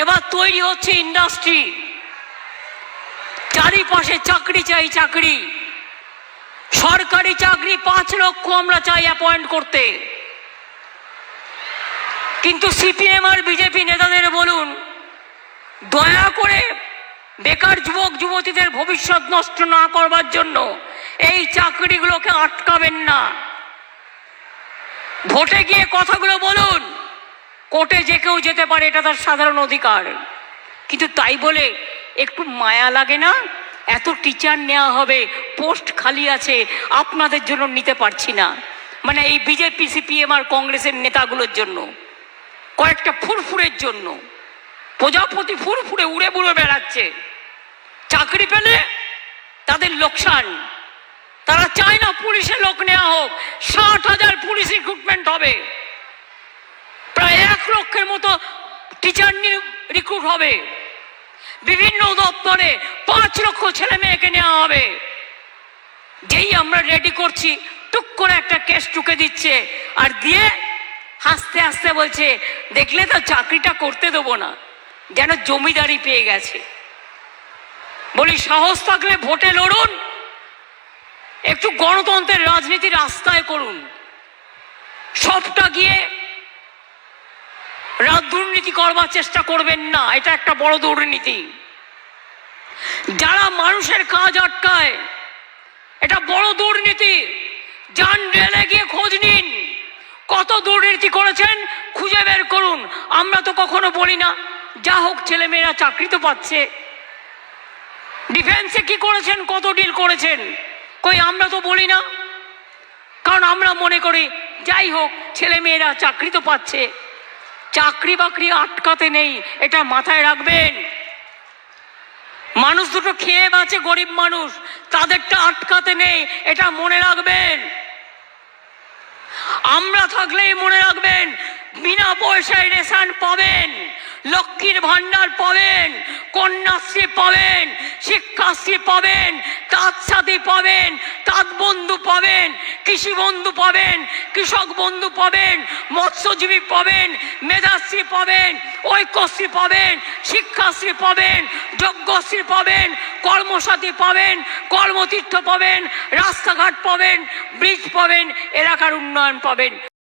এবার তৈরি হচ্ছে ইন্ডাস্ট্রি, চারিপাশে চাকরি চাই, চাকরি, সরকারি চাকরি 5 লক্ষ আমরা চাই অ্যাপয়েন্ট করতে। কিন্তু সিপিএম আর বিজেপি নেতাদের বলুন, দয়া করে বেকার যুবক যুবতীদের ভবিষ্যৎ নষ্ট না করবার জন্য এই চাকরিগুলোকে আটকাবেন না। ভোটে গিয়ে কথাগুলো বলুন, কোর্টে যে কেউ যেতে পারে, এটা তার সাধারণ অধিকার। কিন্তু তাই বলে একটু মায়া লাগে না? এত টিচার নেওয়া হবে, পোস্ট খালি আছে, আপনাদের জন্য নিতে পারছি না। মানে এই বিজেপি সিপিএম আর কংগ্রেসের নেতাগুলোর জন্য, কয়েকটা ফুরফুরের জন্য। প্রজাপতি ফুরফুরে উড়ে বুড়ে বেড়াচ্ছে, চাকরি পেলে তাদের লোকসান। তারা চায় না পুলিশে লোক নেওয়া হোক। 60,000 পুলিশ রিক্রুটমেন্ট হবে, প্রায় 1 লক্ষের মতো টিচার রিক্রুট হবে, বিভিন্ন দপ্তরে 5 লক্ষ ছেলে মেয়েকে নেওয়া হবে। যেই আমরা রেডি করছি, টুক করে একটা কেস টুকে দিচ্ছে, আর দিয়ে হাসতে হাসতে বলছে, দেখলে তো চাকরিটা করতে দেবো না, যেন জমিদারি পেয়ে গেছে। বলি, সাহস থাকলে ভোটে লড়ুন, একটু গণতন্ত্রের রাজনীতি রাস্তায় করুন। সবটা গিয়ে দুর্নীতি করবার চেষ্টা করবেন না, এটা একটা বড় দুর্নীতি। যারা মানুষের কাজ আটকায়, এটা বড় দুর্নীতি। যান রেলে গিয়ে খোঁজ নিন, কত দুর্নীতি করেছেন খুঁজে বের করুন। আমরা তো কখনো বলি না, যা হোক ছেলে মেয়েরা চাকরি তো পাচ্ছে। ডিফেন্সে কি করেছেন, কত ডিল করেছেন, কই আমরা তো বলি না। কারণ আমরা মনে করি, যাই হোক ছেলে মেয়েরা চাকরি তো পাচ্ছে, চাকরি বাকরি আটকাতে নেই, এটা মাথায় রাখবেন। মানুষ দুটো খেয়ে বাঁচে, গরিব মানুষ, তাদেরটা আটকাতে নেই, এটা মনে রাখবেন। আমরা থাকলেই মনে রাখবেন, বিনা পয়সায় রেশন পাবেন, লক্ষ্মীর ভান্ডার পাবেন, কন্যাশ্রী পাবেন, শিক্ষাশ্রী পাবেন, তাঁত সাথী পাবেন, তাঁত বন্ধু পাবেন, কৃষি বন্ধু পাবেন, কৃষক বন্ধু পাবেন, মৎস্যজীবী পাবেন, মেধাশ্রী পাবেন, ঐক্যশ্রী পাবেন, শিক্ষাশ্রী পাবেন, যজ্ঞশ্রী পাবেন, কর্মসাথী পাবেন, কর্মতীর্থ পাবেন, রাস্তাঘাট পাবেন, ব্রিজ পাবেন, এলাকার উন্নয়ন পাবেন।